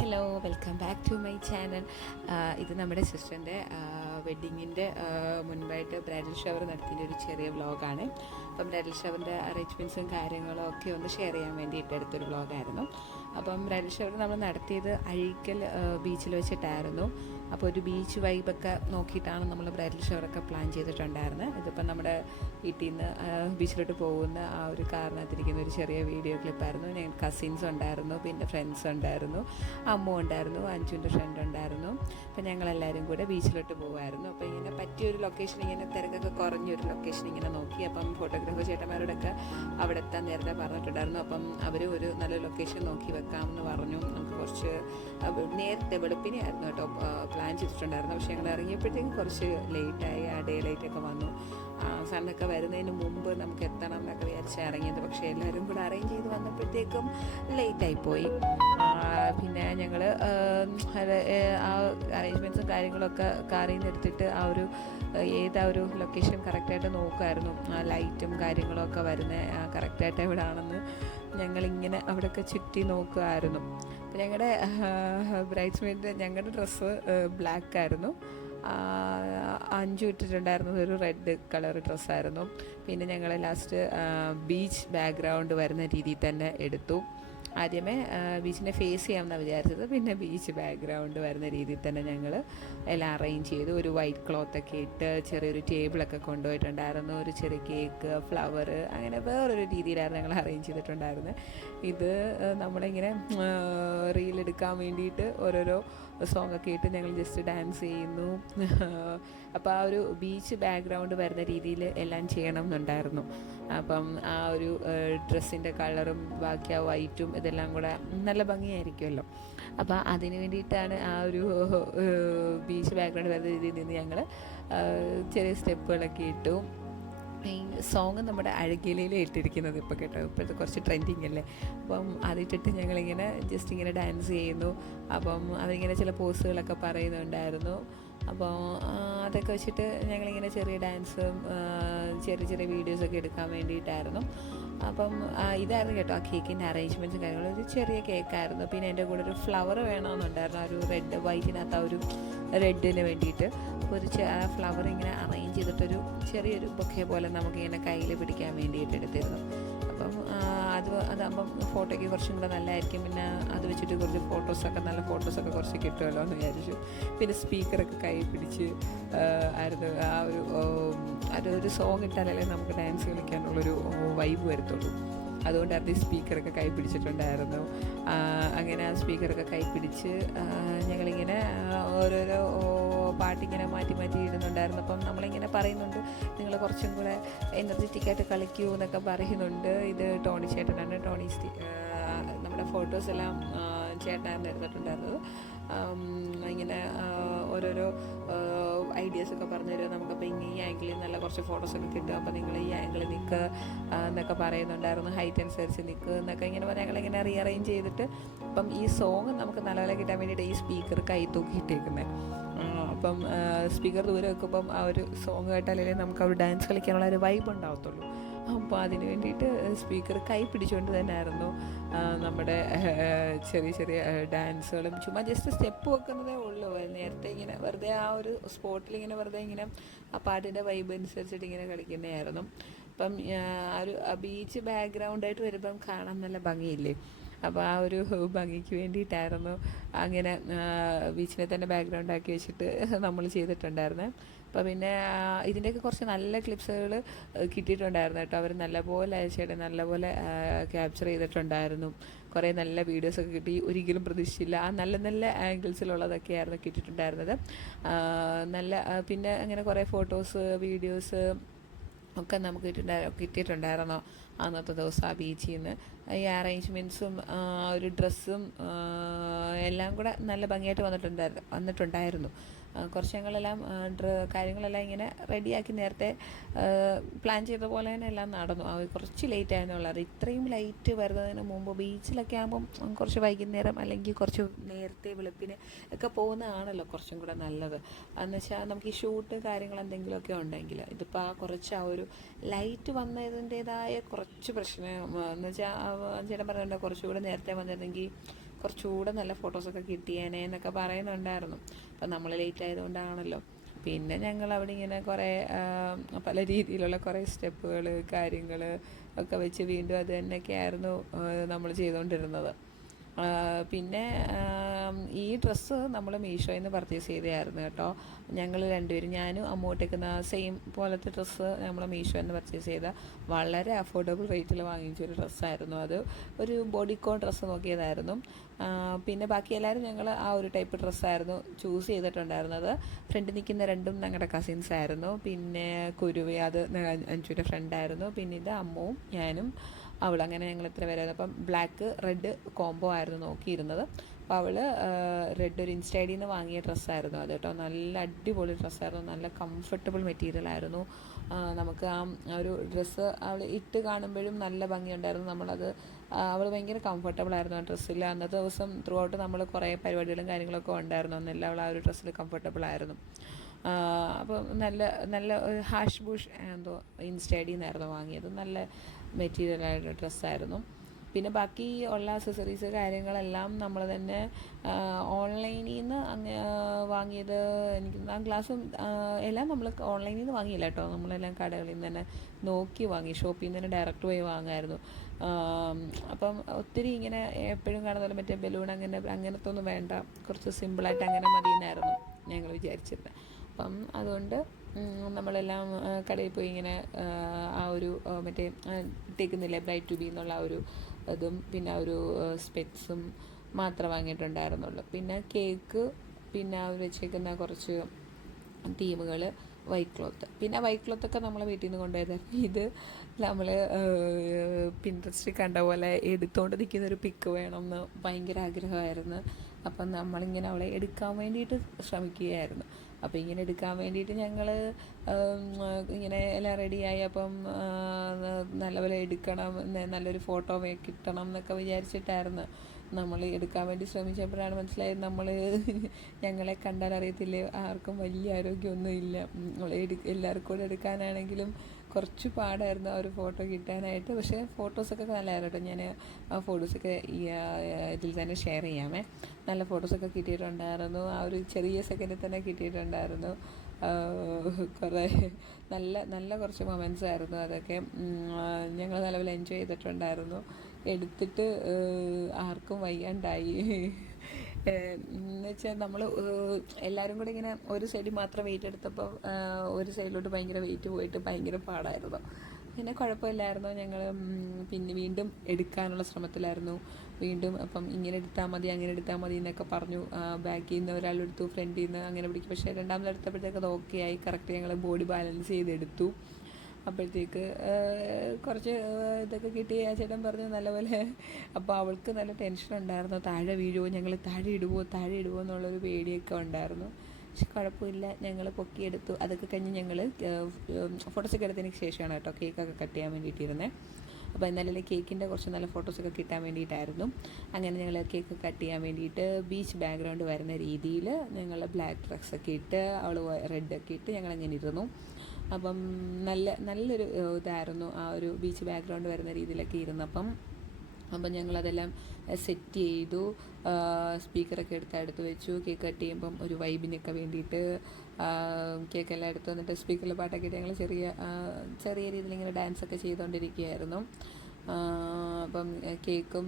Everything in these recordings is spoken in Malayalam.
Hello, welcome back to my channel. ഇത് നമ്മുടെ സിസ്റ്ററിൻ്റെ വെഡ്ഡിങ്ങിൻ്റെ മുൻപായിട്ട് ബ്രൈഡൽ ഷവർ നടത്തിയ ഒരു ചെറിയ വ്ളോഗാണ്. അപ്പം ബ്രൈഡൽ ഷവറിൻ്റെ അറേഞ്ച്മെൻറ്റ്സും കാര്യങ്ങളും ഒക്കെ ഒന്ന് ഷെയർ ചെയ്യാൻ വേണ്ടിയിട്ട് എടുത്തൊരു വ്ളോഗായിരുന്നു. അപ്പം ബ്രൈഡൽ ഷവർ നമ്മൾ നടത്തിയത് അഴീക്കൽ ബീച്ചിൽ വെച്ചിട്ടായിരുന്നു. അപ്പോൾ ഒരു ബീച്ച് വൈബൊക്കെ നോക്കിയിട്ടാണ് നമ്മൾ ബ്രൈഡൽ ഷവറൊക്കെ പ്ലാൻ ചെയ്തിട്ടുണ്ടായിരുന്നത്. ഇതിപ്പം നമ്മുടെ വീട്ടിൽ നിന്ന് ബീച്ചിലോട്ട് പോകുന്ന ആ ഒരു കാറിനകത്തിരിക്കുന്ന ഒരു ചെറിയ വീഡിയോ ക്ലിപ്പായിരുന്നു. ഞങ്ങൾ കസിൻസ് ഉണ്ടായിരുന്നു, പിന്നെ ഫ്രണ്ട്സ് ഉണ്ടായിരുന്നു, അമ്മ ഉണ്ടായിരുന്നു, അഞ്ചുൻ്റെ ഫ്രണ്ട് ഉണ്ടായിരുന്നു. അപ്പം ഞങ്ങളെല്ലാവരും കൂടെ ബീച്ചിലോട്ട് പോകുമായിരുന്നു. അപ്പോൾ ഇങ്ങനെ പറ്റിയൊരു ലൊക്കേഷൻ, ഇങ്ങനെ തിരക്കൊക്കെ കുറഞ്ഞൊരു ലൊക്കേഷൻ ഇങ്ങനെ നോക്കി. അപ്പം ഫോട്ടോഗ്രാഫർ ചേട്ടന്മാരോടൊക്കെ അവിടെ എത്താൻ നേരത്തെ പറഞ്ഞിട്ടുണ്ടായിരുന്നു. അപ്പം അവർ ഒരു നല്ല ലൊക്കേഷൻ നോക്കി വെക്കാമെന്ന് പറഞ്ഞു. നമുക്ക് കുറച്ച് നേരത്തെ വെളുപ്പിനെയായിരുന്നു കേട്ടോ പ്ലാൻ ചെയ്തിട്ടുണ്ടായിരുന്നു. പക്ഷേ ഞങ്ങൾ ഇറങ്ങിയപ്പോഴത്തേക്കും കുറച്ച് ലേറ്റായി, ആ ഡേ ലൈറ്റൊക്കെ വന്നു. സണ്ണൊക്കെ വരുന്നതിന് മുമ്പ് നമുക്ക് എത്തണം എന്നൊക്കെ വിചാരിച്ചാൽ ഇറങ്ങിയത്. പക്ഷേ എല്ലാവരും കൂടെ അറേഞ്ച് ചെയ്ത് വന്നപ്പോഴത്തേക്കും ലേറ്റായിപ്പോയി. പിന്നെ ഞങ്ങൾ ആ അറേഞ്ച്മെൻറ്റ്സും കാര്യങ്ങളൊക്കെ കാറിൽ നിന്ന് എടുത്തിട്ട് ഏതാ ഒരു ലൊക്കേഷൻ കറക്റ്റായിട്ട് നോക്കുമായിരുന്നു. ആ ലൈറ്റും കാര്യങ്ങളൊക്കെ വരുന്ന കറക്റ്റായിട്ട് എവിടെയാണെന്ന് ഞങ്ങളിങ്ങനെ അവിടെയൊക്കെ ചുറ്റി നോക്കുമായിരുന്നു. അപ്പോൾ ഞങ്ങളുടെ ബ്രൈഡ്സ്മെയ്ഡ് ഞങ്ങളുടെ ഡ്രസ്സ് ബ്ലാക്കായിരുന്നു. അഞ്ചു ഇട്ടിട്ടുണ്ടായിരുന്നത് ഒരു റെഡ് കളർ ഡ്രസ്സായിരുന്നു. പിന്നെ ഞങ്ങൾ ലാസ്റ്റ് ബീച്ച് ബാക്ക്ഗ്രൗണ്ട് വരുന്ന രീതിയിൽ തന്നെ എടുത്തു. ആദ്യമേ ബീച്ചിനെ ഫേസ് ചെയ്യാമെന്നാണ് വിചാരിച്ചത്. പിന്നെ ബീച്ച് ബാക്ക്ഗ്രൗണ്ട് വരുന്ന രീതിയിൽ തന്നെ ഞങ്ങൾ എല്ലാം അറേഞ്ച് ചെയ്തു. ഒരു വൈറ്റ് ക്ലോത്തൊക്കെ ഇട്ട് ചെറിയൊരു ടേബിളൊക്കെ കൊണ്ടുപോയിട്ടുണ്ടായിരുന്നു. ഒരു ചെറിയ കേക്ക്, ഫ്ലവർ, അങ്ങനെ വേറൊരു രീതിയിലായിരുന്നു ഞങ്ങൾ അറേഞ്ച് ചെയ്തിട്ടുണ്ടായിരുന്നത്. ഇത് നമ്മളിങ്ങനെ റീലെടുക്കാൻ വേണ്ടിയിട്ട് ഓരോരോ സോങ്ങൊക്കെ ഇട്ട് ഞങ്ങൾ ജസ്റ്റ് ഡാൻസ് ചെയ്യുന്നു. അപ്പോൾ ആ ഒരു ബീച്ച് ബാക്ക്ഗ്രൗണ്ട് വരുന്ന രീതിയിൽ എല്ലാം ചെയ്യണം എന്നുണ്ടായിരുന്നു. അപ്പം ആ ഒരു ഡ്രസ്സിൻ്റെ കളറും ബാക്കി ആ വൈറ്റും ഇതെല്ലാം കൂടെ നല്ല ഭംഗിയായിരിക്കുമല്ലോ. അപ്പോൾ അതിന് വേണ്ടിയിട്ടാണ് ആ ഒരു ബീച്ച് ബാക്ക്ഗ്രൗണ്ട് വരുന്ന രീതിയിൽ നിന്ന് ഞങ്ങൾ ചെറിയ സ്റ്റെപ്പുകളൊക്കെ ഇട്ടു. ഈ സോങ് നമ്മുടെ അഴകിലയിൽ ഇട്ടിരിക്കുന്നത് ഇപ്പോൾ കേട്ടോ, ഇപ്പോഴത്തെ കുറച്ച് ട്രെൻഡിങ് അല്ലേ. അപ്പം അതിട്ടിട്ട് ഞങ്ങളിങ്ങനെ ജസ്റ്റ് ഇങ്ങനെ ഡാൻസ് ചെയ്യുന്നു. അപ്പം അതിങ്ങനെ ചില പോസുകളൊക്കെ പറയുന്നുണ്ടായിരുന്നു. അപ്പോൾ അതൊക്കെ വെച്ചിട്ട് ഞങ്ങളിങ്ങനെ ചെറിയ ഡാൻസും ചെറിയ ചെറിയ വീഡിയോസൊക്കെ എടുക്കാൻ വേണ്ടിയിട്ടായിരുന്നു. അപ്പം ഇതായിരുന്നു കേട്ടോ ആ കേക്കിൻ്റെ അറേഞ്ച്മെൻറ്റ്സും കാര്യങ്ങളും. ഒരു ചെറിയ കേക്കായിരുന്നു. പിന്നെ എൻ്റെ കൂടെ ഒരു ഫ്ലവർ വേണമെന്നുണ്ടായിരുന്നു. ആ ഒരു റെഡ് വൈറ്റിനകത്ത് ആ ഒരു റെഡിന് വേണ്ടിയിട്ട് ആ ഫ്ലവർ ഇങ്ങനെ അറേഞ്ച് ചെയ്തിട്ടൊരു ചെറിയൊരു ബൊക്കെ പോലെ നമുക്കിങ്ങനെ കയ്യിൽ പിടിക്കാൻ വേണ്ടിയിട്ട് എടുത്തിരുന്നു. അപ്പം അതാകുമ്പം ഫോട്ടോയ്ക്ക് കുറച്ചും കൂടെ നല്ലതായിരിക്കും. പിന്നെ അത് വെച്ചിട്ട് കുറച്ച് നല്ല ഫോട്ടോസൊക്കെ കുറച്ച് കിട്ടുമല്ലോ എന്ന് വിചാരിച്ചു. പിന്നെ സ്പീക്കറൊക്കെ കൈ പിടിച്ച് ആയിരുന്നു അതൊരു സോങ് ഇട്ടാലല്ലേ നമുക്ക് ഡാൻസ് കളിക്കാനുള്ളൊരു വൈബ് വരത്തുള്ളൂ. അതുകൊണ്ട് അത് സ്പീക്കറൊക്കെ കൈ പിടിച്ചിട്ടുണ്ടായിരുന്നു. അങ്ങനെ ആ സ്പീക്കറൊക്കെ കൈ പിടിച്ച് ഞങ്ങളിങ്ങനെ ഓരോരോ പാട്ടിങ്ങനെ മാറ്റി മാറ്റി ഇടുന്നുണ്ടായിരുന്നു. അപ്പം നമ്മളിങ്ങനെ പറയുന്നുണ്ട്, നിങ്ങൾ കുറച്ചും കൂടെ എനർജറ്റിക്കായിട്ട് കളിക്കൂ എന്നൊക്കെ പറയുന്നുണ്ട്. ഇത് ടോണി ചേട്ടനാണ്. നമ്മുടെ ഫോട്ടോസെല്ലാം ചേട്ടനായിരുന്നു എടുത്തിട്ടുണ്ടായിരുന്നത്. ഇങ്ങനെ ഓരോരോ ഐഡിയാസൊക്കെ പറഞ്ഞു തരും. നമുക്കപ്പോൾ ഈ ആംഗിളിൽ നല്ല കുറച്ച് ഫോട്ടോസൊക്കെ കിട്ടും. അപ്പോൾ നിങ്ങൾ ഈ ആംഗിളിൽ നിൽക്കുക എന്നൊക്കെ പറയുന്നുണ്ടായിരുന്നു. ഹൈറ്റ് അനുസരിച്ച് നിൽക്കുക എന്നൊക്കെ ഇങ്ങനെ പറഞ്ഞ് ഞങ്ങളിങ്ങനെ റീഅറേഞ്ച് ചെയ്തിട്ട് അപ്പം ഈ സോങ് നമുക്ക് നല്ലപോലെ കിട്ടാൻ വേണ്ടിയിട്ട് ഈ സ്പീക്കർ കൈ തൂക്കിയിട്ടേക്കുന്നത്. അപ്പം സ്പീക്കർ ദൂരെ വെക്കുമ്പം ആ ഒരു സോങ് കേട്ടാലേ നമുക്ക് ആ ഒരു ഡാൻസ് കളിക്കാനുള്ള ഒരു വൈബ് ഉണ്ടാവത്തുള്ളൂ. അപ്പോൾ അതിന് വേണ്ടിയിട്ട് സ്പീക്കർ കൈ പിടിച്ചുകൊണ്ട് തന്നെയായിരുന്നു നമ്മുടെ ചെറിയ ചെറിയ ഡാൻസുകളും. ചുമ്മാ ജസ്റ്റ് സ്റ്റെപ്പ് വെക്കുന്നതേ ഉള്ളൂ. നേരത്തെ ഇങ്ങനെ വെറുതെ ആ ഒരു സ്പോട്ടിൽ ഇങ്ങനെ വെറുതെ ഇങ്ങനെ ആ പാട്ടിൻ്റെ വൈബ് അനുസരിച്ചിട്ട് ഇങ്ങനെ കളിക്കുന്നതായിരുന്നു. അപ്പം ഒരു ബീച്ച് ബാക്ക്ഗ്രൗണ്ടായിട്ട് വരുമ്പം കാണാൻ നല്ല ഭംഗിയില്ലേ. അപ്പോൾ ആ ഒരു ഭംഗിക്ക് വേണ്ടിയിട്ടായിരുന്നു അങ്ങനെ ബീച്ചിനെ തന്നെ ബാക്ക്ഗ്രൗണ്ട് ആക്കി വെച്ചിട്ട് നമ്മൾ ചെയ്തിട്ടുണ്ടായിരുന്നത്. അപ്പോൾ പിന്നെ ഇതിൻ്റെയൊക്കെ കുറച്ച് നല്ല ക്ലിപ്സുകൾ കിട്ടിയിട്ടുണ്ടായിരുന്നു കേട്ടോ. അവർ നല്ലപോലെ നല്ലപോലെ ക്യാപ്ചർ ചെയ്തിട്ടുണ്ടായിരുന്നു. കുറേ നല്ല വീഡിയോസൊക്കെ കിട്ടി. ഒരിക്കലും പ്രതീക്ഷിച്ചില്ല ആ നല്ല നല്ല ആംഗിൾസിലുള്ളതൊക്കെയായിരുന്നു കിട്ടിയിട്ടുണ്ടായിരുന്നത്. പിന്നെ അങ്ങനെ കുറേ ഫോട്ടോസ്, വീഡിയോസ് ഒക്കെ നമുക്ക് കിട്ടിയിട്ടുണ്ടായിരുന്നു അന്നത്തെ ദിവസം ആ ബീച്ചിൽ നിന്ന്. ഈ അറേഞ്ച്മെൻറ്റ്സും ഒരു ഡ്രസ്സും എല്ലാം കൂടെ നല്ല ഭംഗിയായിട്ട് വന്നിട്ടുണ്ടായിരുന്നു. കുറച്ച് ഞങ്ങളെല്ലാം കാര്യങ്ങളെല്ലാം ഇങ്ങനെ റെഡിയാക്കി നേരത്തെ പ്ലാൻ ചെയ്ത പോലെ തന്നെ എല്ലാം നടന്നു. കുറച്ച് ലേറ്റ് ആയെന്നുള്ളത്. ഇത്രയും ലൈറ്റ് വരുന്നതിന് മുമ്പ് ബീച്ചിലൊക്കെ ആകുമ്പം കുറച്ച് വൈകുന്നേരം അല്ലെങ്കിൽ കുറച്ച് നേരത്തെ വെളുപ്പിന് ഒക്കെ പോകുന്നതാണല്ലോ കുറച്ചും കൂടെ നല്ലത്. എന്ന് വെച്ചാൽ നമുക്ക് ഈ ഷൂട്ട് കാര്യങ്ങൾ എന്തെങ്കിലുമൊക്കെ ഉണ്ടെങ്കിൽ ഇതിപ്പോൾ കുറച്ച് ആ ഒരു ലൈറ്റ് വന്നതിൻ്റേതായ കുറച്ച് പ്രശ്നം എന്ന് വെച്ചാൽ ചേട്ടൻ പറഞ്ഞിട്ടുണ്ട് കുറച്ചുകൂടെ നേരത്തെ വന്നിരുന്നെങ്കിൽ കുറച്ചുകൂടെ നല്ല ഫോട്ടോസൊക്കെ കിട്ടിയേനെ എന്നൊക്കെ പറയുന്നുണ്ടായിരുന്നു. അപ്പം നമ്മൾ ലേറ്റ് ആയതുകൊണ്ടാണല്ലോ. പിന്നെ ഞങ്ങൾ അവിടെ ഇങ്ങനെ കുറേ പല രീതിയിലുള്ള കുറേ സ്റ്റെപ്പുകൾ കാര്യങ്ങൾ ഒക്കെ വെച്ച് വീണ്ടും അത് തന്നെയൊക്കെയായിരുന്നു നമ്മൾ ചെയ്തുകൊണ്ടിരുന്നത്. പിന്നെ ഈ ഡ്രസ്സ് നമ്മൾ മീഷോയിൽ നിന്ന് പർച്ചേസ് ചെയ്തതായിരുന്നു കേട്ടോ. ഞങ്ങൾ രണ്ടുപേരും, ഞാനും അമ്മൂട്ടേക്കുന്ന സെയിം പോലത്തെ ഡ്രസ്സ് നമ്മൾ മീഷോയിൽ നിന്ന് പർച്ചേസ് ചെയ്ത വളരെ അഫോർഡബിൾ റേറ്റിൽ വാങ്ങിച്ചൊരു ഡ്രസ്സായിരുന്നു അത്. ഒരു ബോഡിക്കോൺ ഡ്രസ്സ് നോക്കിയതായിരുന്നു. പിന്നെ ബാക്കി എല്ലാവരും ഞങ്ങൾ ആ ഒരു ടൈപ്പ് ഡ്രസ്സായിരുന്നു ചൂസ് ചെയ്തിട്ടുണ്ടായിരുന്നത്. ഫ്രണ്ടിൽ നിൽക്കുന്ന രണ്ടും ഞങ്ങളുടെ കസിൻസ് ആയിരുന്നു. പിന്നെ കുരുവി, അത് അഞ്ചുവിൻ്റെ ഫ്രണ്ടായിരുന്നു. പിന്നെ ഇത് അമ്മവും ഞാനും അവൾ, അങ്ങനെ ഞങ്ങൾ ഇത്ര പേരായിരുന്നു. അപ്പം ബ്ലാക്ക് റെഡ് കോംബോ ആയിരുന്നു നോക്കിയിരുന്നത്. അപ്പോൾ അവൾ റെഡ് ഒരു ഇൻസ്റ്റൈഡിൽ നിന്ന് വാങ്ങിയ ഡ്രസ്സായിരുന്നു അത് കേട്ടോ. നല്ല അടിപൊളി ഡ്രസ്സായിരുന്നു, നല്ല കംഫർട്ടബിൾ മെറ്റീരിയൽ ആയിരുന്നു. നമുക്ക് ആ ഒരു ഡ്രസ്സ് അവൾ ഇട്ട് കാണുമ്പോഴും നല്ല ഭംഗിയുണ്ടായിരുന്നു. നമ്മളത് അവൾ ഭയങ്കര കംഫർട്ടബിൾ ആയിരുന്നു ആ ഡ്രസ്സിൽ. അന്നത്തെ ദിവസം ത്രൂ ഔട്ട് നമ്മൾ കുറേ പരിപാടികളും കാര്യങ്ങളൊക്കെ ഉണ്ടായിരുന്നു. അന്നെല്ലാം അവൾ ആ ഒരു ഡ്രസ്സിൽ കംഫർട്ടബിൾ ആയിരുന്നു. അപ്പം നല്ല നല്ല ഹാഷ് ബുഷ് എന്തോ ഇൻസ്റ്റൈഡിൽ നിന്നായിരുന്നു വാങ്ങിയത്. നല്ല മെറ്റീരിയലായിട്ട് ഡ്രസ്സായിരുന്നു. പിന്നെ ബാക്കി ഉള്ള അക്സസറീസ് കാര്യങ്ങളെല്ലാം നമ്മൾ തന്നെ ഓൺലൈനിൽ നിന്ന് വാങ്ങിയത്. എനിക്ക് ആ ഗ്ലാസും എല്ലാം നമ്മൾ ഓൺലൈനിൽ നിന്ന് വാങ്ങിയില്ല കേട്ടോ. നമ്മളെല്ലാം കടകളിൽ നിന്ന് തന്നെ നോക്കി വാങ്ങി, ഷോപ്പിൽ നിന്ന് തന്നെ ഡയറക്റ്റ് പോയി വാങ്ങായിരുന്നു. അപ്പം ഒത്തിരി ഇങ്ങനെ എപ്പോഴും കാണുന്ന മറ്റേ ബലൂൺ അങ്ങനത്തെ ഒന്നും വേണ്ട, കുറച്ച് സിമ്പിളായിട്ട് അങ്ങനെ മതിയെന്നായിരുന്നു ഞങ്ങൾ വിചാരിച്ചിരുന്നത്. അപ്പം അതുകൊണ്ട് നമ്മളെല്ലാം കടയിൽ പോയി ഇങ്ങനെ ആ ഒരു മറ്റേ ഇട്ടേക്കുന്നില്ലേ ബ്രൈറ്റ് ടു ബി എന്നുള്ള ആ ഒരു ഇതും പിന്നെ ആ ഒരു സ്പെറ്റ്സും മാത്രം വാങ്ങിയിട്ടുണ്ടായിരുന്നുള്ളൂ. പിന്നെ കേക്ക്, പിന്നെ അവർ വെച്ചേക്കുന്ന കുറച്ച് തീമുകൾ, വൈറ്റ് ക്ലോത്ത്. പിന്നെ വൈറ്റ് ക്ലോത്തൊക്കെ നമ്മളെ വീട്ടിൽ നിന്ന് കൊണ്ടുപോയതായിരുന്നു. ഇത് നമ്മൾ പിൻട്രസ്റ്റിൽ കണ്ട പോലെ എടുത്തുകൊണ്ട് നിൽക്കുന്നൊരു പിക്ക് വേണമെന്ന് ഭയങ്കര ആഗ്രഹമായിരുന്നു. അപ്പം നമ്മളിങ്ങനെ അവളെ എടുക്കാൻ വേണ്ടിയിട്ട് ശ്രമിക്കുകയായിരുന്നു. അപ്പോൾ ഇങ്ങനെ എടുക്കാൻ വേണ്ടിയിട്ട് ഞങ്ങൾ ഇങ്ങനെ എല്ലാം റെഡിയായി. അപ്പം നല്ലപോലെ എടുക്കണം, നല്ലൊരു ഫോട്ടോ കിട്ടണം എന്നൊക്കെ വിചാരിച്ചിട്ടായിരുന്നു നമ്മൾ എടുക്കാൻ വേണ്ടി ശ്രമിച്ചപ്പോഴാണ് മനസ്സിലായത് ഞങ്ങളെ കണ്ടാൽ അറിയത്തില്ലേ, ആർക്കും വലിയ ആരോഗ്യമൊന്നും ഇല്ല. എല്ലാവർക്കും കൂടെ എടുക്കാനാണെങ്കിലും കുറച്ച് പാടായിരുന്നു ആ ഒരു ഫോട്ടോ കിട്ടാനായിട്ട്. പക്ഷേ ഫോട്ടോസൊക്കെ നല്ലതായിരുന്നു കേട്ടോ. ഞാൻ ആ ഫോട്ടോസൊക്കെ ഇതിൽ തന്നെ ഷെയർ ചെയ്യാമേ. നല്ല ഫോട്ടോസൊക്കെ കിട്ടിയിട്ടുണ്ടായിരുന്നു. ആ ഒരു ചെറിയ സെക്കൻഡിൽ തന്നെ കിട്ടിയിട്ടുണ്ടായിരുന്നു. കുറേ നല്ല നല്ല കുറച്ച് മൊമെൻറ്റ്സ് ആയിരുന്നു അതൊക്കെ. ഞങ്ങൾ നല്ലപോലെ എൻജോയ് ചെയ്തിട്ടുണ്ടായിരുന്നു. എടുത്തിട്ട് ആർക്കും വയ്യാണ്ടായി. എന്നുവെച്ചാൽ നമ്മൾ എല്ലാവരും കൂടെ ഇങ്ങനെ ഒരു സൈഡിൽ മാത്രം വെയിറ്റ് എടുത്തപ്പോൾ ഒരു സൈഡിലോട്ട് ഭയങ്കര വെയിറ്റ് പോയിട്ട് ഭയങ്കര പാടായിരുന്നു. പിന്നെ കുഴപ്പമില്ലായിരുന്നു. ഞങ്ങൾ പിന്നെ വീണ്ടും എടുക്കാനുള്ള ശ്രമത്തിലായിരുന്നു. വീണ്ടും അപ്പം ഇങ്ങനെ എടുത്താൽ മതി അങ്ങനെ എടുത്താൽ മതി എന്നൊക്കെ പറഞ്ഞു. ബാക്കിൽ നിന്ന് ഒരാളെടുത്തു, ഫ്രണ്ടിൽ നിന്ന് അങ്ങനെ പിടിക്കും. പക്ഷേ രണ്ടാമതെടുത്തപ്പോഴത്തേക്ക് അത് ഓക്കെ ആയി. കറക്റ്റ് ഞങ്ങൾ ബോഡി ബാലൻസ് ചെയ്തെടുത്തു. അപ്പോഴത്തേക്ക് കുറച്ച് ഇതൊക്കെ കിട്ടി. ആ ചേട്ടൻ പറഞ്ഞു നല്ലപോലെ. അപ്പോൾ അവൾക്ക് നല്ല ടെൻഷൻ ഉണ്ടായിരുന്നു, താഴെ വീഴുമോ, ഞങ്ങൾ താഴെ ഇടുമോ എന്നുള്ളൊരു പേടിയൊക്കെ ഉണ്ടായിരുന്നു. പക്ഷെ കുഴപ്പമില്ല, ഞങ്ങൾ പൊക്കിയെടുത്തു. അതൊക്കെ കഴിഞ്ഞ് ഞങ്ങൾ ഫോട്ടോസൊക്കെ എടുത്തതിന് ശേഷമാണ് കേട്ടോ കേക്കൊക്കെ കട്ട് ചെയ്യാൻ വേണ്ടിയിട്ടിരുന്നത്. അപ്പോൾ എന്നാലും കേക്കിൻ്റെ കുറച്ച് നല്ല ഫോട്ടോസൊക്കെ കിട്ടാൻ വേണ്ടിയിട്ടായിരുന്നു. അങ്ങനെ ഞങ്ങൾ കേക്ക് കട്ട് ചെയ്യാൻ വേണ്ടിയിട്ട് ബീച്ച് ബാക്ക്ഗ്രൗണ്ട് വരുന്ന രീതിയിൽ ഞങ്ങൾ ബ്ലാക്ക് ഡ്രസ്സൊക്കെ ഇട്ട് അവൾ റെഡൊക്കെ ഇട്ട് ഞങ്ങളങ്ങനെ ഇരുന്നു. അപ്പം നല്ലൊരു ഇതായിരുന്നു ആ ഒരു ബീച്ച് ബാക്ക്ഗ്രൗണ്ട് വരുന്ന രീതിയിലൊക്കെ ഇരുന്നപ്പം. അപ്പം ഞങ്ങളതെല്ലാം സെറ്റ് ചെയ്തു. സ്പീക്കറൊക്കെ എടുത്ത് വെച്ചു. കേക്ക് കട്ട് ചെയ്യുമ്പം ഒരു വൈബിനൊക്കെ വേണ്ടിയിട്ട് കേക്കെല്ലാം എടുത്ത് വന്നിട്ട് സ്പീക്കറിൽ പാട്ടൊക്കെ ഇട്ട് ഞങ്ങൾ ചെറിയ രീതിയിൽ ഇങ്ങനെ ഡാൻസൊക്കെ ചെയ്തുകൊണ്ടിരിക്കുകയായിരുന്നു. അപ്പം കേക്കും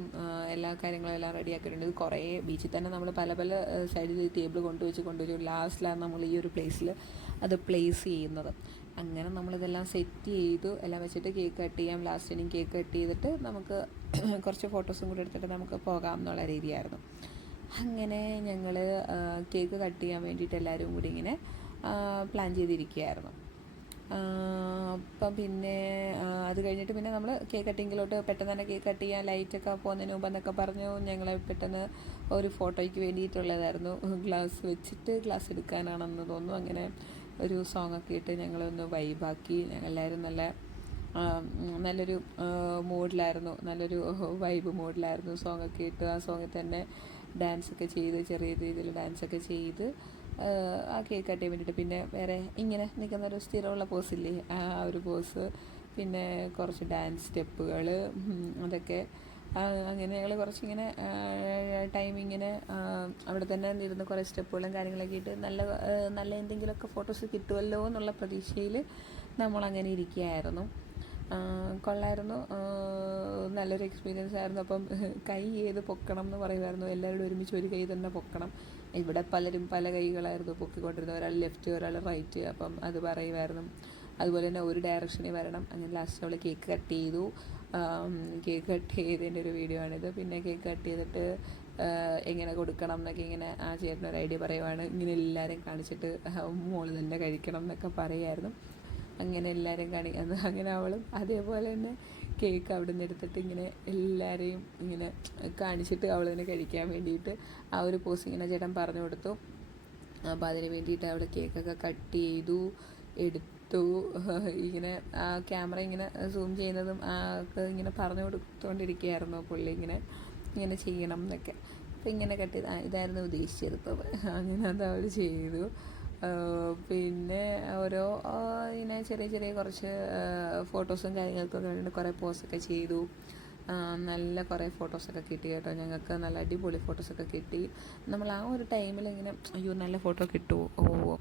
എല്ലാ കാര്യങ്ങളും എല്ലാം റെഡിയാക്കിയിട്ടുണ്ട്. ഇത് കുറേ ബീച്ചിൽ തന്നെ നമ്മൾ പല സൈഡിൽ ടേബിൾ കൊണ്ടുവരും. ലാസ്റ്റിലാണ് നമ്മൾ ഈ ഒരു പ്ലേസിൽ അത് പ്ലേസ് ചെയ്യുന്നത്. അങ്ങനെ നമ്മളിതെല്ലാം സെറ്റ് ചെയ്തു. എല്ലാം വെച്ചിട്ട് കേക്ക് കട്ട് ചെയ്യാം. ലാസ്റ്റിനും കേക്ക് കട്ട് ചെയ്തിട്ട് നമുക്ക് കുറച്ച് ഫോട്ടോസും കൂടി എടുത്തിട്ട് നമുക്ക് പോകാം എന്നുള്ള രീതിയായിരുന്നു. അങ്ങനെ ഞങ്ങൾ കേക്ക് കട്ട് ചെയ്യാൻ വേണ്ടിയിട്ട് എല്ലാവരും കൂടി ഇങ്ങനെ പ്ലാൻ ചെയ്തിരിക്കുകയായിരുന്നു. അപ്പം പിന്നെ അത് കഴിഞ്ഞിട്ട് പിന്നെ നമ്മൾ കേക്ക് കട്ടിങ്ങിലോട്ട് പെട്ടെന്ന് തന്നെ കേക്ക് കട്ട് ചെയ്യാൻ ലൈറ്റൊക്കെ പോകുന്നതിന് മുമ്പ് എന്നൊക്കെ പറഞ്ഞു ഞങ്ങൾ പെട്ടെന്ന് ഒരു ഫോട്ടോയ്ക്ക് വേണ്ടിയിട്ടുള്ളതായിരുന്നു. ഗ്ലാസ് വെച്ചിട്ട് ഗ്ലാസ് എടുക്കാനാണെന്ന് തോന്നുന്നു. അങ്ങനെ ഒരു സോങ്ങൊക്കെ ഇട്ട് ഞങ്ങളൊന്ന് വൈബാക്കി. ഞങ്ങളെല്ലാവരും നല്ലൊരു മൂഡിലായിരുന്നു, നല്ലൊരു വൈബ് മൂഡിലായിരുന്നു. സോങ്ങൊക്കെ ഇട്ട് ആ സോങ്ങിൽ തന്നെ ഡാൻസൊക്കെ ചെയ്ത് ചെറിയ രീതിയിൽ ഡാൻസൊക്കെ ചെയ്ത് ആ കേക്ക് കട്ട് ചെയ്യാൻ വേണ്ടിയിട്ട്. പിന്നെ വേറെ ഇങ്ങനെ നിൽക്കുന്നൊരു സ്ഥിരമുള്ള പോസില്ലേ, ആ ഒരു പോസ്, പിന്നെ കുറച്ച് ഡാൻസ് സ്റ്റെപ്പുകൾ, അതൊക്കെ അങ്ങനെ ഞങ്ങൾ കുറച്ചിങ്ങനെ ടൈം ഇങ്ങനെ അവിടെ തന്നെ ഇരുന്ന് കുറേ സ്റ്റെപ്പുകളും കാര്യങ്ങളൊക്കെ ഇട്ട് നല്ല എന്തെങ്കിലുമൊക്കെ ഫോട്ടോസ് കിട്ടുമല്ലോ എന്നുള്ള പ്രതീക്ഷയിൽ നമ്മളങ്ങനെ ഇരിക്കുകയായിരുന്നു. കൊള്ളായിരുന്നു, നല്ലൊരു എക്സ്പീരിയൻസ് ആയിരുന്നു. അപ്പം കൈ ഏത് പൊക്കണം എന്ന് പറയുമായിരുന്നു, എല്ലാവരും ഒരുമിച്ച് ഒരു കൈ തന്നെ പൊക്കണം. ഇവിടെ പലരും പല കൈകളായിരുന്നു പൊക്കിക്കൊണ്ടിരുന്നത്, ഒരാൾ ലെഫ്റ്റ് ഒരാൾ റൈറ്റ്, അപ്പം അത് പറയുമായിരുന്നു. അതുപോലെ തന്നെ ഒരു ഡയറക്ഷനിൽ വരണം. അങ്ങനെ ലാസ്റ്റ് അവൾ കേക്ക് കട്ട് ചെയ്തു. കേക്ക് കട്ട് ചെയ്തതിൻ്റെ ഒരു വീഡിയോ ആണിത്. പിന്നെ കേക്ക് കട്ട് ചെയ്തിട്ട് എങ്ങനെ കൊടുക്കണം എന്നൊക്കെ ഇങ്ങനെ ആ ചേട്ടനൊരു ഐഡിയ പറയുവാണ്. ഇങ്ങനെ എല്ലാവരെയും കാണിച്ചിട്ട് മോള് തന്നെ കഴിക്കണം എന്നൊക്കെ പറയുമായിരുന്നു. അങ്ങനെ എല്ലാവരെയും അങ്ങനെ അവളും അതേപോലെ തന്നെ കേക്ക് അവിടെ നിന്ന് എടുത്തിട്ട് ഇങ്ങനെ എല്ലാവരെയും ഇങ്ങനെ കാണിച്ചിട്ട് അവൾ തന്നെ കഴിക്കാൻ വേണ്ടിയിട്ട് ആ ഒരു പോസ് ഇങ്ങനെ ചേട്ടൻ പറഞ്ഞു കൊടുത്തു. അപ്പോൾ അതിന് വേണ്ടിയിട്ട് അവൾ കേക്കൊക്കെ കട്ട് ചെയ്തു എടുത്തു. ഇങ്ങനെ ആ ക്യാമറ ഇങ്ങനെ സൂം ചെയ്യുന്നതും ഇങ്ങനെ പറഞ്ഞു കൊടുത്തുകൊണ്ടിരിക്കുകയായിരുന്നു പുള്ളി, ഇങ്ങനെ ചെയ്യണം എന്നൊക്കെ. അപ്പോൾ ഇങ്ങനെ കട്ട് ചെയ്ത് ഇതായിരുന്നു ഉദ്ദേശിച്ചത്. ഇപ്പോൾ അങ്ങനെ അത് അവർ ചെയ്തു. പിന്നെ ഓരോ ഇങ്ങനെ ചെറിയ കുറച്ച് ഫോട്ടോസും കാര്യങ്ങൾക്കൊക്കെ വേണ്ടി കുറേ പോസ്റ്റൊക്കെ ചെയ്തു. നല്ല കുറേ ഫോട്ടോസൊക്കെ കിട്ടി കേട്ടോ. ഞങ്ങൾക്ക് നല്ല അടിപൊളി ഫോട്ടോസൊക്കെ കിട്ടി. നമ്മൾ ആ ഒരു ടൈമിൽ ഇങ്ങനെ അയ്യോ നല്ല ഫോട്ടോ കിട്ടുമോ,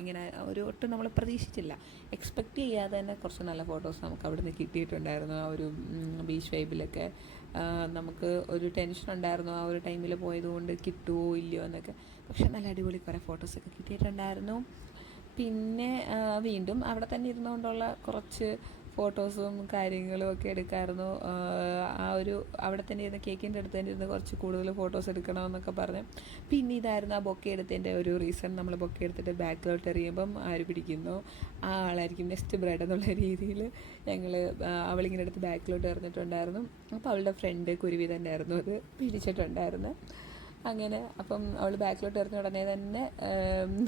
ഇങ്ങനെ ഒട്ടും നമ്മൾ പ്രതീക്ഷിച്ചില്ല, എക്സ്പെക്റ്റ് ചെയ്യാതെ തന്നെ കുറച്ച് നല്ല ഫോട്ടോസ് നമുക്ക് അവിടെ നിന്ന് കിട്ടിയിട്ടുണ്ടായിരുന്നു. ആ ഒരു ബീച്ച് വൈബിലൊക്കെ നമുക്ക് ഒരു ടെൻഷൻ ഉണ്ടായിരുന്നു ആ ഒരു ടൈമിൽ പോയതുകൊണ്ട് കിട്ടുമോ ഇല്ലയോ എന്നൊക്കെ. പക്ഷെ നല്ല അടിപൊളി കുറേ ഫോട്ടോസൊക്കെ കിട്ടിയിട്ടുണ്ടായിരുന്നു. പിന്നെ വീണ്ടും അവിടെ തന്നെ ഇരുന്നുകൊണ്ടുള്ള കുറച്ച് ഫോട്ടോസും കാര്യങ്ങളും ഒക്കെ എടുക്കാമായിരുന്നു. അവിടെ തന്നെ ഇരുന്ന് കേക്കിൻ്റെ അടുത്ത് തന്നെ ഇരുന്ന് കുറച്ച് കൂടുതൽ ഫോട്ടോസ് എടുക്കണമെന്നൊക്കെ പറഞ്ഞ്. പിന്നെ ഇതായിരുന്നു ആ ബൊക്കെ എടുത്തതിൻ്റെ ഒരു റീസൺ. നമ്മൾ ബൊക്കെ എടുത്തിട്ട് ബാക്കിലോട്ട് എറിയുമ്പം ആര് പിടിക്കുന്നോ ആ ആളായിരിക്കും നെക്സ്റ്റ് ബ്രൈഡ് എന്നുള്ള രീതിയിൽ അവളിങ്ങനെ എടുത്ത് ബാക്കിലോട്ട് എറിഞ്ഞിട്ടുണ്ടായിരുന്നു. അപ്പോൾ അവളുടെ ഫ്രണ്ട് കുരുവി തന്നെയായിരുന്നു അത് പിടിച്ചിട്ടുണ്ടായിരുന്നു. അങ്ങനെ അപ്പം അവൾ ബാക്കിലോട്ട് എറിഞ്ഞ ഉടനെ തന്നെ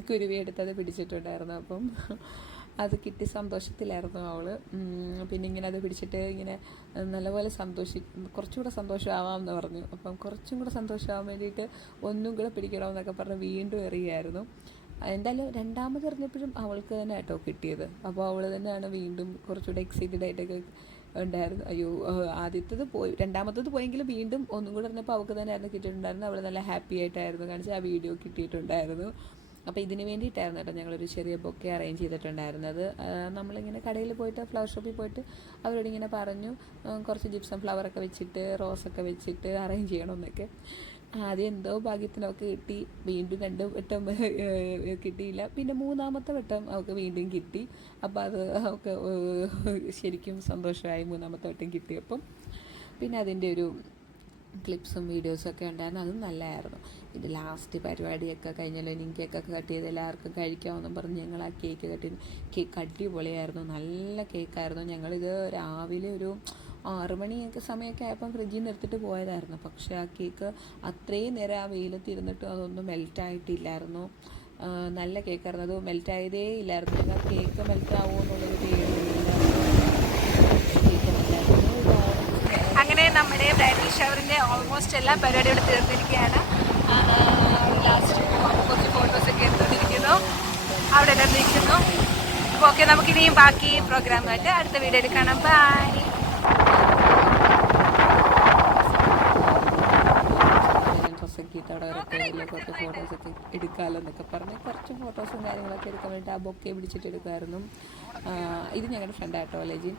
കുരുവി എടുത്തത് പിടിച്ചിട്ടുണ്ടായിരുന്നു. അപ്പം അത് കിട്ടി സന്തോഷത്തിലായിരുന്നു അവൾ. പിന്നെ ഇങ്ങനെ അത് പിടിച്ചിട്ട് ഇങ്ങനെ നല്ലപോലെ കുറച്ചുകൂടെ സന്തോഷമാവാമെന്ന് പറഞ്ഞു. അപ്പം കുറച്ചും കൂടെ സന്തോഷമാവാൻ വേണ്ടിയിട്ട് ഒന്നും കൂടെ പിടിക്കണമെന്നൊക്കെ പറഞ്ഞ് വീണ്ടും എറിയായിരുന്നു. എന്തായാലും രണ്ടാമത് എറിഞ്ഞപ്പോഴും അവൾക്ക് തന്നെ കേട്ടോ കിട്ടിയത്. അപ്പോൾ അവൾ തന്നെയാണ് വീണ്ടും കുറച്ചുകൂടെ എക്സൈറ്റഡ് ആയിട്ടൊക്കെ ഉണ്ടായിരുന്നു. അയ്യോ രണ്ടാമത്തത് പോയെങ്കിലും വീണ്ടും ഒന്നും കൂടെ എറിഞ്ഞപ്പോൾ അവൾക്ക് തന്നെയായിരുന്നു കിട്ടിയിട്ടുണ്ടായിരുന്നു. അവൾ നല്ല ഹാപ്പി ആയിട്ടായിരുന്നു കാണിച്ച് ആ വീഡിയോ കിട്ടിയിട്ടുണ്ടായിരുന്നു. അപ്പോൾ ഇതിന് വേണ്ടിയിട്ടായിരുന്നു കേട്ടോ ഞങ്ങളൊരു ചെറിയ ബൊക്കെ അറേഞ്ച് ചെയ്തിട്ടുണ്ടായിരുന്നത്. നമ്മളിങ്ങനെ കടയിൽ പോയിട്ട് ഫ്ലവർ ഷോപ്പിൽ പോയിട്ട് അവരോടിങ്ങനെ പറഞ്ഞു കുറച്ച് ജിപ്സം ഫ്ലവറൊക്കെ വെച്ചിട്ട് റോസൊക്കെ വെച്ചിട്ട് അറേഞ്ച് ചെയ്യണമെന്നൊക്കെ. ആദ്യം എന്തോ ഭാഗ്യത്തിനൊക്കെ കിട്ടി. വീണ്ടും 2 വട്ടം കിട്ടിയില്ല. പിന്നെ 3ാമത്തെ വട്ടം അവൾക്ക് വീണ്ടും കിട്ടി. അപ്പോൾ അത് അവൾക്ക് ശരിക്കും സന്തോഷമായി 3ാമത്തെ വട്ടം കിട്ടിയപ്പം. പിന്നെ അതിൻ്റെ ഒരു ക്ലിപ്സും വീഡിയോസൊക്കെ ഉണ്ടായിരുന്നു, അതും നല്ലതായിരുന്നു. ഇത് ലാസ്റ്റ് പരിപാടിയൊക്കെ കഴിഞ്ഞല്ലോ, കേക്കൊക്കെ കട്ട് ചെയ്ത് എല്ലാവർക്കും കഴിക്കാമെന്നും പറഞ്ഞ് ഞങ്ങൾ ആ കേക്ക് കട്ട് ചെയ്ത്. കേക്ക് അടിപൊളിയായിരുന്നു, നല്ല കേക്കായിരുന്നു. ഞങ്ങളിത് രാവിലെ ഒരു 6 മണിയൊക്കെ സമയമൊക്കെ ആയപ്പം ഫ്രിഡ്ജിൽ നിന്ന് എടുത്തിട്ട് പോയതായിരുന്നു. പക്ഷേ ആ കേക്ക് അത്രയും നേരം ആ വെയിലത്തിരുന്നിട്ടും അതൊന്നും മെൽറ്റായിട്ടില്ലായിരുന്നു. നല്ല കേക്കായിരുന്നു, അത് മെൽറ്റായതേ ഇല്ലായിരുന്നു. ഞങ്ങൾ കേക്ക് മെൽറ്റാവുമോ എന്നുള്ളൊരു പേടിയില്ല. അങ്ങനെ നമ്മുടെ ബ്രൈഡൽ ഷവറിൻ്റെ ഓൾമോസ്റ്റ് എല്ലാ പരിപാടികളും തീർന്നിരിക്കുകയാണ്. ലാസ്റ്റ് കുറച്ച് ഫോട്ടോസൊക്കെ എടുത്തുകൊണ്ടിരിക്കുന്നു, അവിടെ എല്ലാം നിൽക്കുന്നു. അപ്പോൾ ഓക്കെ, നമുക്കിനിയും ബാക്കി പ്രോഗ്രാമായിട്ട് അടുത്ത വീഡിയോയിൽ കാണാം. ബൈ. ഡ്രസ്സൊക്കെ ഇട്ട് അവിടെ വരട്ടെ, കുറച്ച് ഫോട്ടോസൊക്കെ എടുക്കാമല്ലോ എന്നൊക്കെ പറഞ്ഞ് കുറച്ച് ഫോട്ടോസും കാര്യങ്ങളൊക്കെ എടുക്കാൻ വേണ്ടിയിട്ട് ആ ബൊക്കെ പിടിച്ചിട്ട് എടുക്കുമായിരുന്നു. ഇത് ഞങ്ങളുടെ ഫ്രണ്ടായിട്ടോ ലെജിൻ.